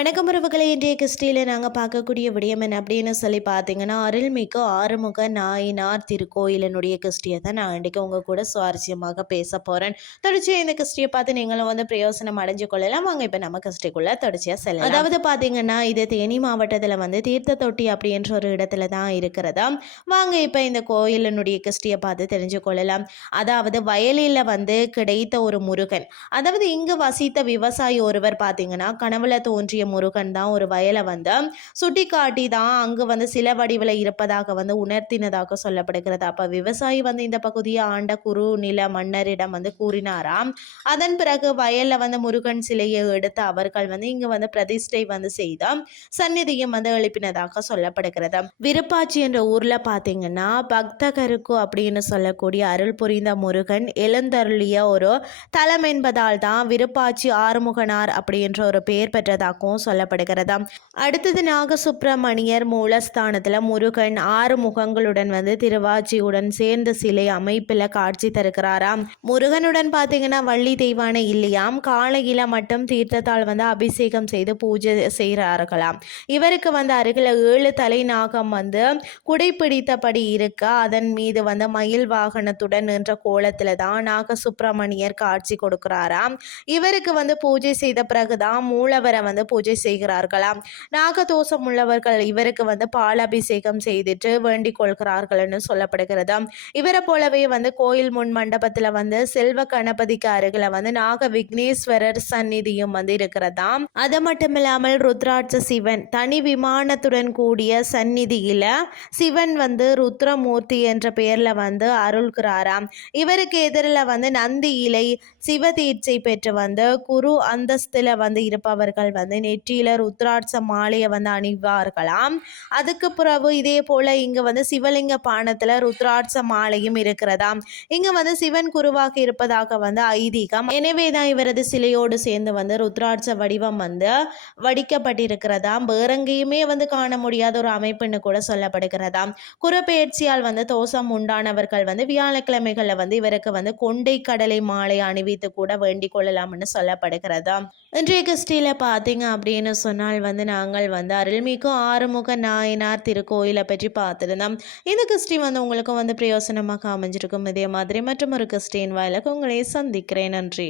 இன்றைய கிறிஸ்டியில் நாங்கள் பார்க்கக்கூடிய விடயம் என்ன அப்படின்னு சொல்லி பார்த்தீங்கன்னா அருள்மிகு ஆறுமுக நாயினார் திருக்கோயிலினுடைய கிறிஸ்டியை தான் நான் இன்றைக்கு உங்கள் கூட சுவாரஸ்யமாக பேச போகிறேன் தொடர்ச்சியாக இந்த கிறிஸ்டியை பார்த்து நீங்களும் வந்து பிரயோசனம் அடைஞ்சு கொள்ளலாம். வாங்க இப்போ நம்ம கிறிஸ்டிக்குள்ளே தொடர்ச்சியாக செல்லலாம். அதாவது பார்த்தீங்கன்னா இது தேனி மாவட்டத்தில் வந்து தீர்த்த தொட்டி அப்படின்ற ஒரு இடத்துல தான் இருக்கிறதா? வாங்க இப்போ இந்த கோயிலினுடைய கிறிஸ்டியை பார்த்து தெரிஞ்சு கொள்ளலாம். அதாவது வயலில் வந்து கிடைத்த ஒரு முருகன். அதாவது இங்கு வசித்த விவசாயி ஒருவர் பார்த்தீங்கன்னா கனவுல தோன்றிய முருகன் தான் ஒரு வயலை வந்து சுட்டி காட்டி தான் அங்கு வந்து சில வடிவில் இருப்பதாக வந்து உணர்த்தினதாக சொல்லப்படுகிறது. அப்போ விவசாயி வந்து இந்த பகுதியை ஆண்ட குரு நில மன்னரிடம் வந்து கூறினாராம். அதன் பிறகு வயல்ல வந்து முருகன் சிலையை எடுத்து அவர்கள் வந்து இங்கு வந்து பிரதிஷ்டை வந்து செய்த சந்நிதியும் வந்து எழுப்பினதாக சொல்லப்படுகிறது. விருப்பாச்சி என்ற ஊர்ல பார்த்தீங்கன்னா பக்தகருக்கு அப்படின்னு சொல்லக்கூடிய அருள் புரிந்த முருகன் எழுந்தருளிய ஒரு தலம் என்பதால் தான் விருப்பாச்சி ஆறுமுகனார் அப்படின்ற ஒரு பெயர் பெற்றதாகவும் சொல்லப்படுகிறது. அடுத்தது நாகசுப்பிரமணியர் மூலஸ்தானத்தில் முருகன் ஆறு முகங்களுடன் வந்து திருவாச்சியுடன் சேர்ந்த சிலை அமைப்பில் காட்சி தருகிறாராம். முருகனுடன் பார்த்தீங்கன்னா வள்ளி தெய்வானை இல்லையாம். காலையில மட்டும் தீர்த்தத்தால் வந்து அபிஷேகம் செய்து பூஜை செய்கிறார்களாம். இவருக்கு வந்து அருகில் ஏழு தலை நாகம் வந்து குடைப்பிடித்தபடி இருக்க. அதன் மீது வந்து மயில் வாகனத்துடன் நின்ற கோலத்தில் தான் நாகசுப்பிரமணியர் காட்சி கொடுக்கிறாராம். இவருக்கு வந்து பூஜை செய்த பிறகுதான் மூலவரை வந்து பூஜை செய்கிறார்களாம். நாகதோஷம் உள்ளவர்கள் இவருக்கு வந்து பாலாபிஷேகம் செய்துட்டு வேண்டிக் கொள்கிறார்கள்னு சொல்லப்படுகிறது. இவரை போலவே வந்து கோயில் முன் மண்டபத்தில் வந்து செல்வ கணபதிக்கு அருகில் வந்து நாக விக்னேஸ்வரர் சந்நிதியும் வந்து இருக்கிறதாம். அது மட்டும் இல்லாமல் ருத்ராட்ச சிவன் தனி விமானத்துடன் கூடிய சந்நிதியில சிவன் வந்து ருத்ரமூர்த்தி என்ற பெயர்ல வந்து அருள்கிறாராம். இவருக்கு எதிரில் வந்து நந்தி இலை சிவதீட்சை பெற்று வந்து குரு அந்தஸ்தில் வந்து இருப்பவர்கள் வந்து நெற்றியில ருத்ராட்ச மாலையை வந்து அணிவார்களாம் அதுக்கு பிறகு இதே போல இங்க வந்து சிவலிங்க பானத்துல ருத்ராட்ச மாலையும் இருக்கிறதாம். இங்க வந்து சிவன் குருவாக இருப்பதாக வந்து ஐதீகம். எனவே தான் இவரது சிலையோடு சேர்ந்து வந்து ருத்ராட்ச வடிவம் வந்து வடிக்கப்பட்டிருக்கிறதாம். வேறெங்கேயுமே வந்து காண முடியாத ஒரு அமைப்புன்னு கூட சொல்லப்படுகிறதாம். குருப்பெயர்ச்சியால் வந்து தோஷம் உண்டானவர்கள் வந்து வியாழக்கிழமைகளில் வந்து இவருக்கு வந்து கொண்டை கடலை மாலை அணிவித்து கூட வேண்டிக் கொள்ளலாம்னு சொல்லப்படுகிறதாம். இன்றைய கிறிஸ்டியில் பார்த்தீங்க அப்படின்னு சொன்னால் வந்து நாங்கள் வந்து அருள்மிகு ஆறுமுக நாயனார் திருக்கோயிலை பற்றி பார்த்துருந்தோம். இந்த கிறிஸ்டி வந்து உங்களுக்கும் வந்து பிரயோசனமாக அமைஞ்சிருக்கும் இதே மாதிரி மற்றும் ஒரு கிறிஸ்டின் வாயிலுக்கு உங்களை சந்திக்கிறேன். நன்றி.